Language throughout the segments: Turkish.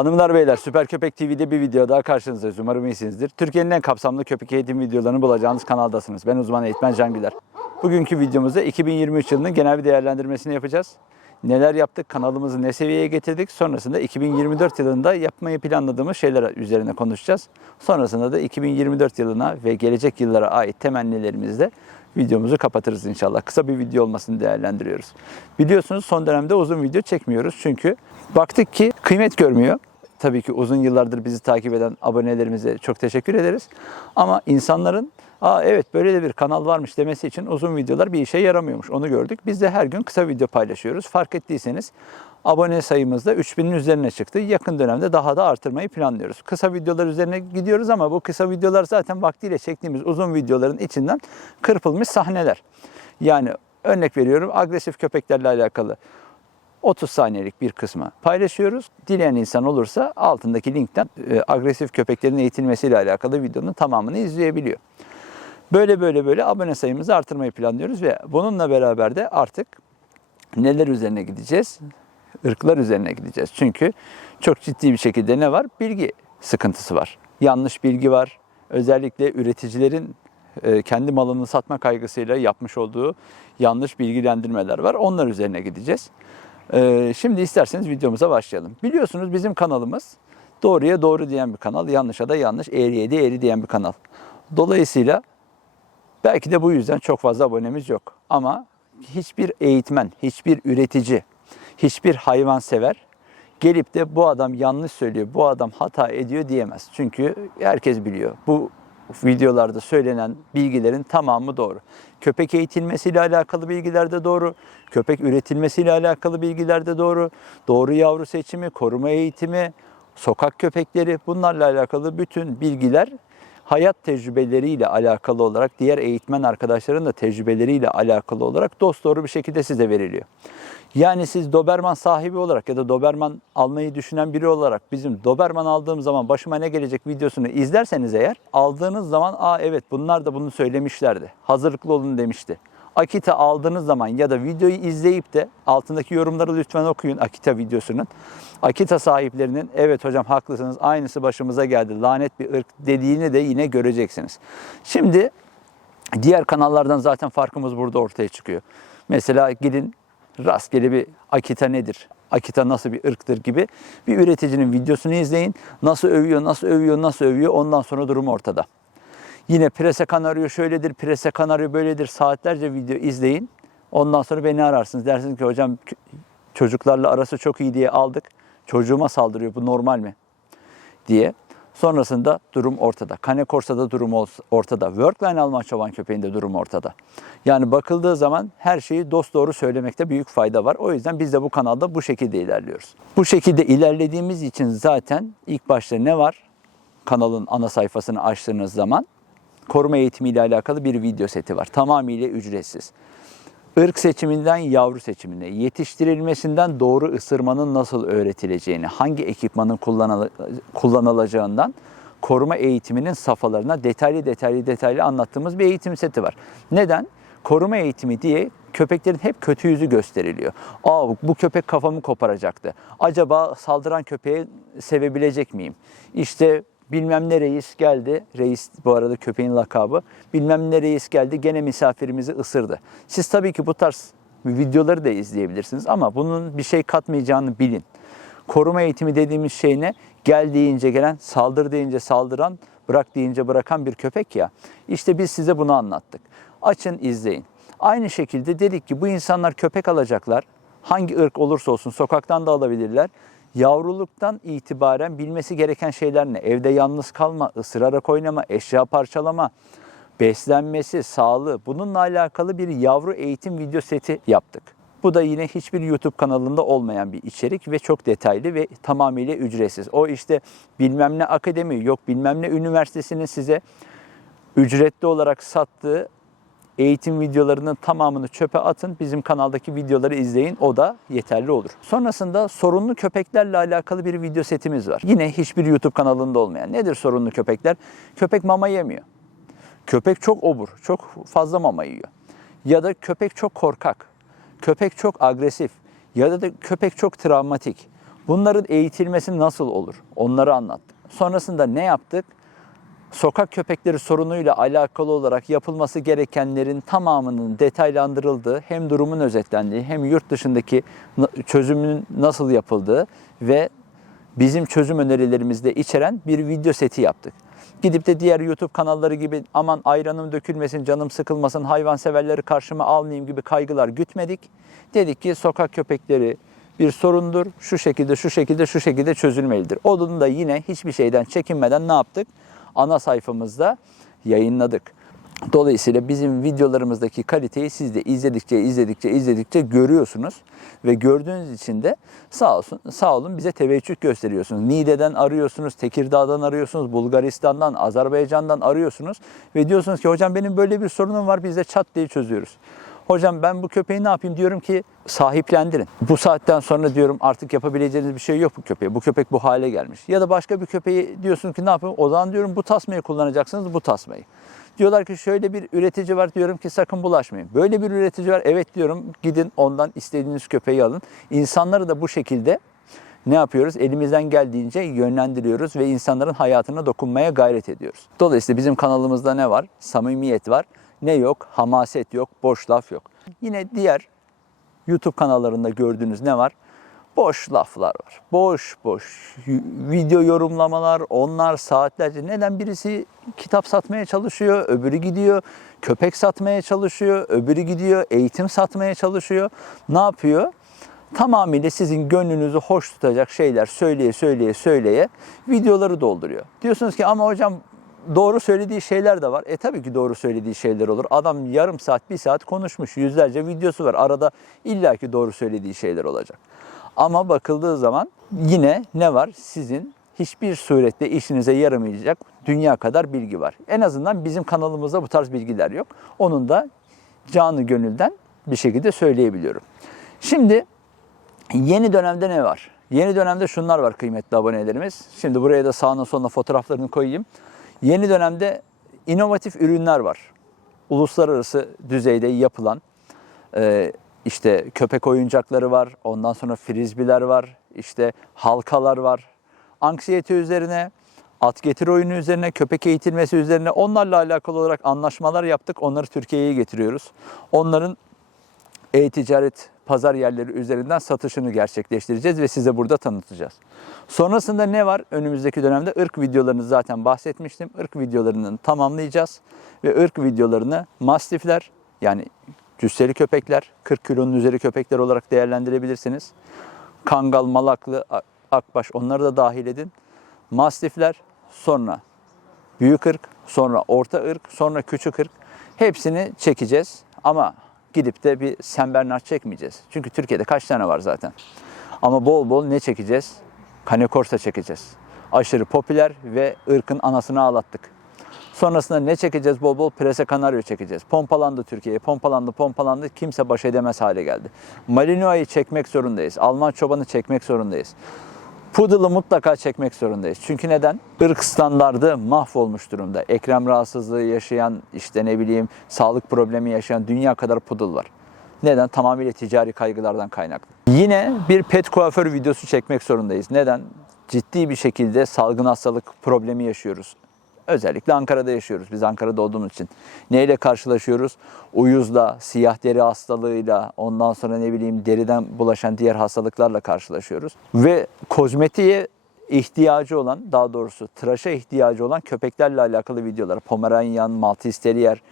Hanımlar beyler Süper Köpek TV'de bir video daha karşınızdayız. Umarım iyisinizdir. Türkiye'nin en kapsamlı köpek eğitim videolarını bulacağınız kanaldasınız. Ben uzman eğitmen Can Güler. Bugünkü videomuzda 2023 yılının genel bir değerlendirmesini yapacağız. Neler yaptık, kanalımızı ne seviyeye getirdik, sonrasında 2024 yılında yapmayı planladığımız şeyler üzerine konuşacağız. Sonrasında da 2024 yılına ve gelecek yıllara ait temennilerimizle videomuzu kapatırız inşallah. Kısa bir video olmasını değerlendiriyoruz. Biliyorsunuz son dönemde uzun video çekmiyoruz çünkü baktık ki kıymet görmüyor. Tabii ki uzun yıllardır bizi takip eden abonelerimize çok teşekkür ederiz. Ama insanların Aa evet böyle de bir kanal varmış demesi için uzun videolar bir işe yaramıyormuş. Onu gördük. Biz de her gün kısa video paylaşıyoruz. Fark ettiyseniz abone sayımız da 3000'in üzerine çıktı. Yakın dönemde daha da artırmayı planlıyoruz. Kısa videolar üzerine gidiyoruz ama bu kısa videolar zaten vaktiyle çektiğimiz uzun videoların içinden kırpılmış sahneler. Yani örnek veriyorum agresif köpeklerle alakalı 30 saniyelik bir kısmı paylaşıyoruz. Dileyen insan olursa altındaki linkten e, agresif köpeklerin eğitilmesiyle alakalı videonun tamamını izleyebiliyor. Böyle böyle böyle abone sayımızı artırmayı planlıyoruz ve bununla beraber de artık neler üzerine gideceğiz? Irklar üzerine gideceğiz. Çünkü çok ciddi bir şekilde ne var? Bilgi sıkıntısı var. Yanlış bilgi var. Özellikle üreticilerin e, kendi malını satma kaygısıyla yapmış olduğu yanlış bilgilendirmeler var. Onlar üzerine gideceğiz. E, Şimdi isterseniz videomuza başlayalım. Biliyorsunuz bizim kanalımız doğruya doğru diyen bir kanal, yanlışa da yanlış, eğriye de eğri diyen bir kanal. Dolayısıyla Belki de bu yüzden çok fazla abonemiz yok. Ama hiçbir eğitmen, hiçbir üretici, hiçbir hayvansever gelip de bu adam yanlış söylüyor, bu adam hata ediyor diyemez. Çünkü herkes biliyor. Bu videolarda söylenen bilgilerin tamamı doğru. Köpek eğitilmesiyle alakalı bilgiler de doğru. Köpek üretilmesiyle alakalı bilgiler de doğru. Doğru yavru seçimi, koruma eğitimi, sokak köpekleri bunlarla alakalı bütün bilgiler hayat tecrübeleriyle alakalı olarak diğer eğitmen arkadaşların da tecrübeleriyle alakalı olarak dosdoğru bir şekilde size veriliyor. Yani siz Doberman sahibi olarak ya da Doberman almayı düşünen biri olarak bizim Doberman aldığım zaman başıma ne gelecek videosunu izlerseniz eğer aldığınız zaman aa evet bunlar da bunu söylemişlerdi. Hazırlıklı olun demişti. Akita aldığınız zaman ya da videoyu izleyip de altındaki yorumları lütfen okuyun Akita videosunun. Akita sahiplerinin evet hocam haklısınız aynısı başımıza geldi lanet bir ırk dediğini de yine göreceksiniz. Şimdi diğer kanallardan zaten farkımız burada ortaya çıkıyor. Mesela gidin rastgele bir Akita nedir? Akita nasıl bir ırktır gibi bir üreticinin videosunu izleyin. Nasıl övüyor, nasıl övüyor, nasıl övüyor ondan sonra durum ortada. Yine prese kanaryo şöyledir, prese kanaryo böyledir. Saatlerce video izleyin. Ondan sonra beni ararsınız. Dersiniz ki hocam çocuklarla arası çok iyi diye aldık. Çocuğuma saldırıyor bu normal mi? diye. Sonrasında durum ortada. Kane Korsa'da durum ortada. Workline Alman çoban köpeğinde durum ortada. Yani bakıldığı zaman her şeyi dost doğru söylemekte büyük fayda var. O yüzden biz de bu kanalda bu şekilde ilerliyoruz. Bu şekilde ilerlediğimiz için zaten ilk başta ne var? Kanalın ana sayfasını açtığınız zaman koruma eğitimiyle alakalı bir video seti var. Tamamıyla ücretsiz. Irk seçiminden yavru seçimine, yetiştirilmesinden doğru ısırmanın nasıl öğretileceğini, hangi ekipmanın kullanılacağından koruma eğitiminin safhalarına detaylı detaylı detaylı anlattığımız bir eğitim seti var. Neden? Koruma eğitimi diye köpeklerin hep kötü yüzü gösteriliyor. Aa bu köpek kafamı koparacaktı. Acaba saldıran köpeği sevebilecek miyim? İşte bilmem ne reis geldi. Reis bu arada köpeğin lakabı. Bilmem ne reis geldi gene misafirimizi ısırdı. Siz tabii ki bu tarz videoları da izleyebilirsiniz ama bunun bir şey katmayacağını bilin. Koruma eğitimi dediğimiz şey ne? Gel deyince gelen, saldır deyince saldıran, bırak deyince bırakan bir köpek ya. İşte biz size bunu anlattık. Açın izleyin. Aynı şekilde dedik ki bu insanlar köpek alacaklar. Hangi ırk olursa olsun sokaktan da alabilirler yavruluktan itibaren bilmesi gereken şeyler ne? Evde yalnız kalma, ısırarak oynama, eşya parçalama, beslenmesi, sağlığı bununla alakalı bir yavru eğitim video seti yaptık. Bu da yine hiçbir YouTube kanalında olmayan bir içerik ve çok detaylı ve tamamıyla ücretsiz. O işte bilmem ne akademi yok bilmem ne üniversitesinin size ücretli olarak sattığı eğitim videolarının tamamını çöpe atın. Bizim kanaldaki videoları izleyin. O da yeterli olur. Sonrasında sorunlu köpeklerle alakalı bir video setimiz var. Yine hiçbir YouTube kanalında olmayan. Nedir sorunlu köpekler? Köpek mama yemiyor. Köpek çok obur, çok fazla mama yiyor. Ya da köpek çok korkak. Köpek çok agresif. Ya da, da köpek çok travmatik. Bunların eğitilmesi nasıl olur? Onları anlattık. Sonrasında ne yaptık? Sokak köpekleri sorunuyla alakalı olarak yapılması gerekenlerin tamamının detaylandırıldığı, hem durumun özetlendiği, hem yurt dışındaki çözümün nasıl yapıldığı ve bizim çözüm önerilerimizi de içeren bir video seti yaptık. Gidip de diğer YouTube kanalları gibi aman ayranım dökülmesin, canım sıkılmasın, hayvanseverleri karşıma almayayım gibi kaygılar gütmedik. Dedik ki sokak köpekleri bir sorundur. Şu şekilde, şu şekilde, şu şekilde çözülmelidir. Onun da yine hiçbir şeyden çekinmeden ne yaptık? Ana sayfamızda yayınladık. Dolayısıyla bizim videolarımızdaki kaliteyi siz de izledikçe, izledikçe, izledikçe görüyorsunuz ve gördüğünüz için de sağ olsun, sağ olun bize teveccüh gösteriyorsunuz. Niğde'den arıyorsunuz, Tekirdağ'dan arıyorsunuz, Bulgaristan'dan, Azerbaycan'dan arıyorsunuz ve diyorsunuz ki hocam benim böyle bir sorunum var biz de çat diye çözüyoruz. Hocam ben bu köpeği ne yapayım diyorum ki sahiplendirin. Bu saatten sonra diyorum artık yapabileceğiniz bir şey yok bu köpeğe. Bu köpek bu hale gelmiş. Ya da başka bir köpeği diyorsun ki ne yapayım? O zaman diyorum bu tasmayı kullanacaksınız bu tasmayı. Diyorlar ki şöyle bir üretici var diyorum ki sakın bulaşmayın. Böyle bir üretici var evet diyorum gidin ondan istediğiniz köpeği alın. İnsanları da bu şekilde ne yapıyoruz? Elimizden geldiğince yönlendiriyoruz ve insanların hayatına dokunmaya gayret ediyoruz. Dolayısıyla bizim kanalımızda ne var? Samimiyet var. Ne yok? Hamaset yok, boş laf yok. Yine diğer YouTube kanallarında gördüğünüz ne var? Boş laflar var. Boş boş video yorumlamalar, onlar saatlerce. Neden birisi kitap satmaya çalışıyor, öbürü gidiyor köpek satmaya çalışıyor, öbürü gidiyor eğitim satmaya çalışıyor. Ne yapıyor? Tamamıyla sizin gönlünüzü hoş tutacak şeyler söyleye söyleye söyleye videoları dolduruyor. Diyorsunuz ki ama hocam doğru söylediği şeyler de var. E tabii ki doğru söylediği şeyler olur. Adam yarım saat, bir saat konuşmuş. Yüzlerce videosu var. Arada illaki doğru söylediği şeyler olacak. Ama bakıldığı zaman yine ne var? Sizin hiçbir surette işinize yaramayacak dünya kadar bilgi var. En azından bizim kanalımızda bu tarz bilgiler yok. Onun da canı gönülden bir şekilde söyleyebiliyorum. Şimdi Yeni dönemde ne var? Yeni dönemde şunlar var kıymetli abonelerimiz. Şimdi buraya da sağına soluna fotoğraflarını koyayım. Yeni dönemde inovatif ürünler var. Uluslararası düzeyde yapılan e, işte köpek oyuncakları var. Ondan sonra frizbiler var. işte halkalar var. Anksiyete üzerine, at getir oyunu üzerine, köpek eğitilmesi üzerine onlarla alakalı olarak anlaşmalar yaptık. Onları Türkiye'ye getiriyoruz. Onların e-ticaret pazar yerleri üzerinden satışını gerçekleştireceğiz ve size burada tanıtacağız. Sonrasında ne var? Önümüzdeki dönemde ırk videolarını zaten bahsetmiştim. Irk videolarını tamamlayacağız ve ırk videolarını mastifler yani cüsseli köpekler, 40 kilonun üzeri köpekler olarak değerlendirebilirsiniz. Kangal, Malaklı, Akbaş onları da dahil edin. Mastifler, sonra büyük ırk, sonra orta ırk, sonra küçük ırk. Hepsini çekeceğiz ama gidip de bir Sen Bernard çekmeyeceğiz. Çünkü Türkiye'de kaç tane var zaten. Ama bol bol ne çekeceğiz? Cane Corsa çekeceğiz. Aşırı popüler ve ırkın anasını ağlattık. Sonrasında ne çekeceğiz? Bol bol Prese Kanaryo çekeceğiz. Pompalandı Türkiye'ye. Pompalandı, pompalandı. Kimse baş edemez hale geldi. Malinois'ı çekmek zorundayız. Alman çobanı çekmek zorundayız. Poodle'ı mutlaka çekmek zorundayız. Çünkü neden? Irk standardı mahvolmuş durumda. Ekrem rahatsızlığı yaşayan, işte ne bileyim sağlık problemi yaşayan dünya kadar poodle var. Neden? Tamamıyla ticari kaygılardan kaynaklı. Yine bir pet kuaför videosu çekmek zorundayız. Neden? Ciddi bir şekilde salgın hastalık problemi yaşıyoruz. Özellikle Ankara'da yaşıyoruz. Biz Ankara'da olduğumuz için. Neyle karşılaşıyoruz? Uyuzla, siyah deri hastalığıyla, ondan sonra ne bileyim deriden bulaşan diğer hastalıklarla karşılaşıyoruz. Ve kozmetiğe ihtiyacı olan, daha doğrusu tıraşa ihtiyacı olan köpeklerle alakalı videolar. Pomeranian, Maltese Terrier,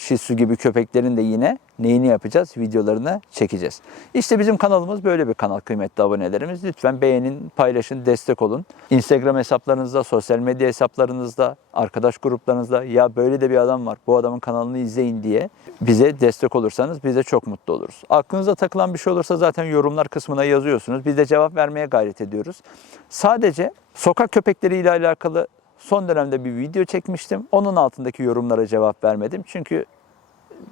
Tzu gibi köpeklerin de yine neyini yapacağız? Videolarını çekeceğiz. İşte bizim kanalımız böyle bir kanal kıymetli abonelerimiz. Lütfen beğenin, paylaşın, destek olun. Instagram hesaplarınızda, sosyal medya hesaplarınızda, arkadaş gruplarınızda ya böyle de bir adam var, bu adamın kanalını izleyin diye bize destek olursanız biz de çok mutlu oluruz. Aklınıza takılan bir şey olursa zaten yorumlar kısmına yazıyorsunuz. Biz de cevap vermeye gayret ediyoruz. Sadece sokak köpekleriyle alakalı son dönemde bir video çekmiştim. Onun altındaki yorumlara cevap vermedim. Çünkü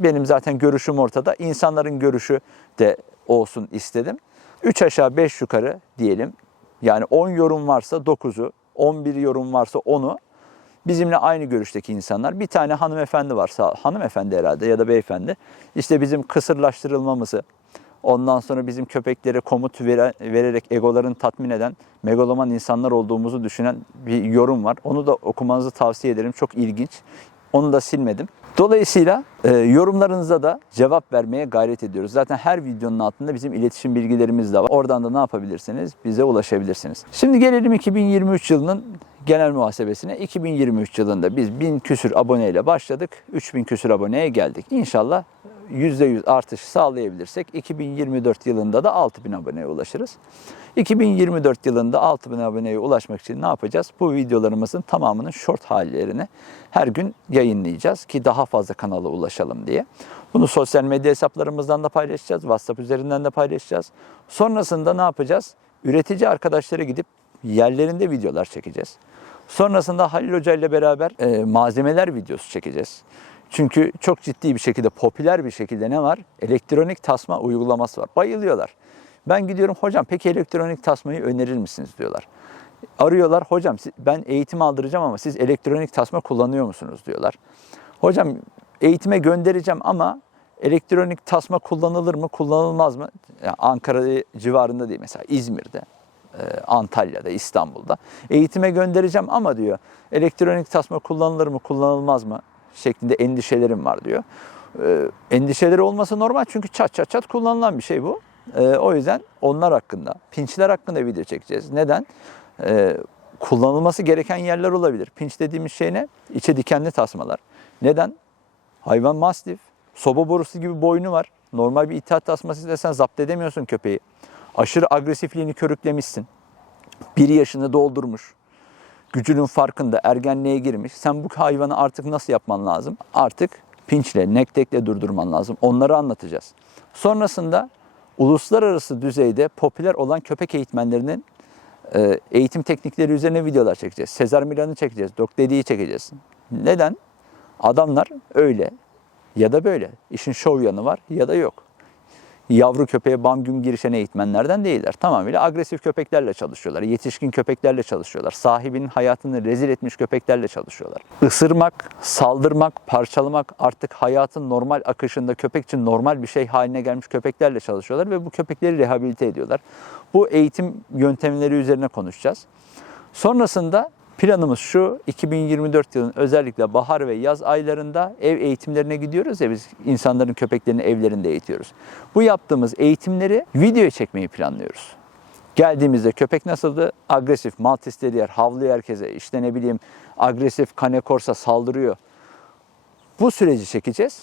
benim zaten görüşüm ortada. İnsanların görüşü de olsun istedim. 3 aşağı 5 yukarı diyelim. Yani 10 yorum varsa 9'u, 11 yorum varsa 10'u bizimle aynı görüşteki insanlar. Bir tane hanımefendi varsa, hanımefendi herhalde ya da beyefendi. İşte bizim kısırlaştırılmamızı, Ondan sonra bizim köpeklere komut vere- vererek egolarını tatmin eden megaloman insanlar olduğumuzu düşünen bir yorum var. Onu da okumanızı tavsiye ederim. Çok ilginç. Onu da silmedim. Dolayısıyla e, yorumlarınıza da cevap vermeye gayret ediyoruz. Zaten her videonun altında bizim iletişim bilgilerimiz de var. Oradan da ne yapabilirsiniz? Bize ulaşabilirsiniz. Şimdi gelelim 2023 yılının genel muhasebesine. 2023 yılında biz 1000 küsür aboneyle başladık. 3000 küsür aboneye geldik. İnşallah %100 artış sağlayabilirsek 2024 yılında da 6000 aboneye ulaşırız. 2024 yılında 6000 aboneye ulaşmak için ne yapacağız? Bu videolarımızın tamamının short hallerini her gün yayınlayacağız ki daha fazla kanala ulaşalım diye. Bunu sosyal medya hesaplarımızdan da paylaşacağız, WhatsApp üzerinden de paylaşacağız. Sonrasında ne yapacağız? Üretici arkadaşlara gidip yerlerinde videolar çekeceğiz. Sonrasında Halil Hoca ile beraber e, malzemeler videosu çekeceğiz. Çünkü çok ciddi bir şekilde, popüler bir şekilde ne var? Elektronik tasma uygulaması var. Bayılıyorlar. Ben gidiyorum hocam peki elektronik tasmayı önerir misiniz diyorlar. Arıyorlar hocam ben eğitim aldıracağım ama siz elektronik tasma kullanıyor musunuz diyorlar. Hocam eğitime göndereceğim ama elektronik tasma kullanılır mı kullanılmaz mı? Yani Ankara civarında değil mesela İzmir'de, e, Antalya'da, İstanbul'da. Eğitime göndereceğim ama diyor elektronik tasma kullanılır mı kullanılmaz mı şeklinde endişelerim var diyor. E, Endişeleri olması normal çünkü çat çat çat kullanılan bir şey bu. E, O yüzden onlar hakkında, pinçler hakkında video çekeceğiz. Neden? E, Kullanılması gereken yerler olabilir. Pinç dediğimiz şey ne? İçe dikenli tasmalar. Neden? Hayvan mastif. Soba borusu gibi boynu var. Normal bir itaat tasması desen zapt edemiyorsun köpeği. Aşırı agresifliğini körüklemişsin. Bir yaşını doldurmuş. Gücünün farkında ergenliğe girmiş. Sen bu hayvanı artık nasıl yapman lazım? Artık pinçle, nektekle durdurman lazım. Onları anlatacağız. Sonrasında uluslararası düzeyde popüler olan köpek eğitmenlerinin e, eğitim teknikleri üzerine videolar çekeceğiz. Sezar Milan'ı çekeceğiz. Dog Daddy'yi çekeceğiz. Neden? Adamlar öyle ya da böyle. İşin şov yanı var ya da yok. Yavru köpeğe bam güm girişen eğitmenlerden değiller. Tamamıyla agresif köpeklerle çalışıyorlar. Yetişkin köpeklerle çalışıyorlar. Sahibinin hayatını rezil etmiş köpeklerle çalışıyorlar. Isırmak, saldırmak, parçalamak artık hayatın normal akışında köpek için normal bir şey haline gelmiş köpeklerle çalışıyorlar ve bu köpekleri rehabilite ediyorlar. Bu eğitim yöntemleri üzerine konuşacağız. Sonrasında planımız şu, 2024 yılın özellikle bahar ve yaz aylarında ev eğitimlerine gidiyoruz ya biz insanların köpeklerini evlerinde eğitiyoruz. Bu yaptığımız eğitimleri videoya çekmeyi planlıyoruz. Geldiğimizde köpek nasıldı? Agresif, Maltese Terrier, havlıyor herkese, işte ne bileyim agresif, kane korsa saldırıyor. Bu süreci çekeceğiz.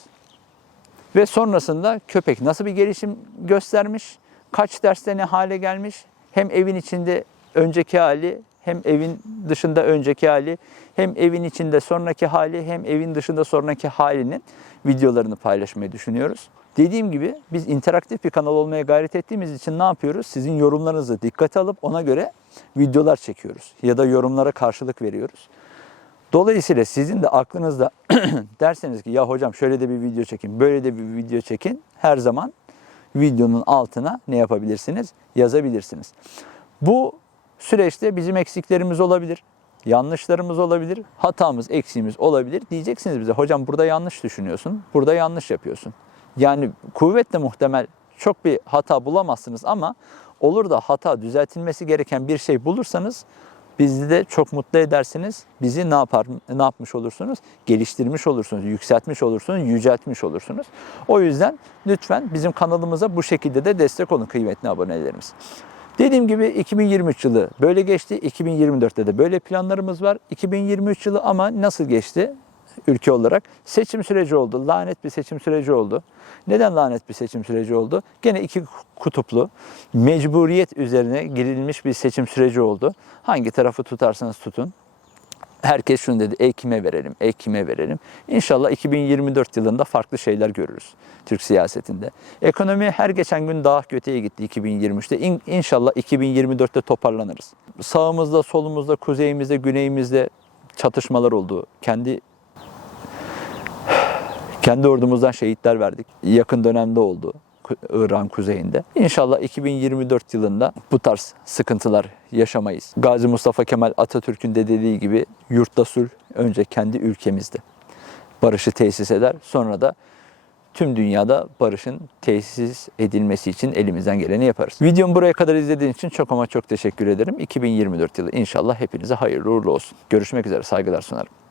Ve sonrasında köpek nasıl bir gelişim göstermiş, kaç derste ne hale gelmiş, hem evin içinde önceki hali, hem evin dışında önceki hali, hem evin içinde sonraki hali, hem evin dışında sonraki halinin videolarını paylaşmayı düşünüyoruz. Dediğim gibi biz interaktif bir kanal olmaya gayret ettiğimiz için ne yapıyoruz? Sizin yorumlarınızı dikkate alıp ona göre videolar çekiyoruz ya da yorumlara karşılık veriyoruz. Dolayısıyla sizin de aklınızda derseniz ki ya hocam şöyle de bir video çekin, böyle de bir video çekin. Her zaman videonun altına ne yapabilirsiniz? Yazabilirsiniz. Bu süreçte bizim eksiklerimiz olabilir. Yanlışlarımız olabilir, hatamız, eksiğimiz olabilir. Diyeceksiniz bize hocam burada yanlış düşünüyorsun, burada yanlış yapıyorsun. Yani kuvvetle muhtemel çok bir hata bulamazsınız ama olur da hata düzeltilmesi gereken bir şey bulursanız bizi de çok mutlu edersiniz. Bizi ne yapar ne yapmış olursunuz? Geliştirmiş olursunuz, yükseltmiş olursunuz, yüceltmiş olursunuz. O yüzden lütfen bizim kanalımıza bu şekilde de destek olun kıymetli abonelerimiz. Dediğim gibi 2023 yılı böyle geçti. 2024'te de böyle planlarımız var. 2023 yılı ama nasıl geçti? ülke olarak seçim süreci oldu. Lanet bir seçim süreci oldu. Neden lanet bir seçim süreci oldu? Gene iki kutuplu, mecburiyet üzerine girilmiş bir seçim süreci oldu. Hangi tarafı tutarsanız tutun. Herkes şunu dedi, ey kime verelim, ey kime verelim. İnşallah 2024 yılında farklı şeyler görürüz Türk siyasetinde. Ekonomi her geçen gün daha kötüye gitti 2023'te. İn, inşallah 2024'te toparlanırız. Sağımızda, solumuzda, kuzeyimizde, güneyimizde çatışmalar oldu. Kendi kendi ordumuzdan şehitler verdik. Yakın dönemde oldu. İran kuzeyinde. İnşallah 2024 yılında bu tarz sıkıntılar yaşamayız. Gazi Mustafa Kemal Atatürk'ün de dediği gibi yurtta sulh önce kendi ülkemizde barışı tesis eder. Sonra da tüm dünyada barışın tesis edilmesi için elimizden geleni yaparız. Videomu buraya kadar izlediğiniz için çok ama çok teşekkür ederim. 2024 yılı inşallah hepinize hayırlı uğurlu olsun. Görüşmek üzere saygılar sunarım.